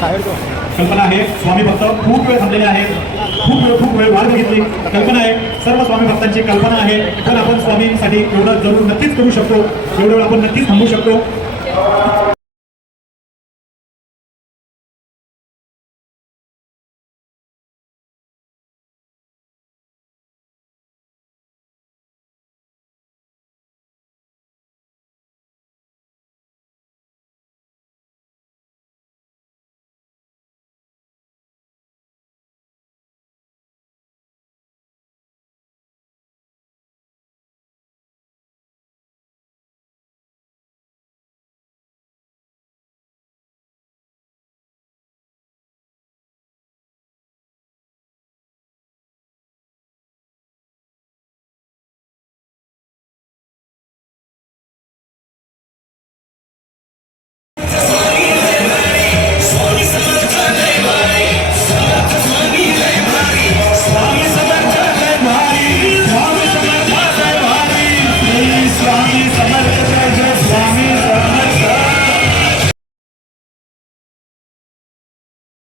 कल्पना आहे स्वामी भक्त खूप वेळ थांबलेले आहेत, खूप वेळ वाट बघितली। कल्पना आहे सर्व स्वामी भक्तांची कल्पना आहे, पण आपण स्वामींसाठी एवढं जरूर नक्कीच करू शकतो, एवढं आपण नक्कीच थांबू शकतो।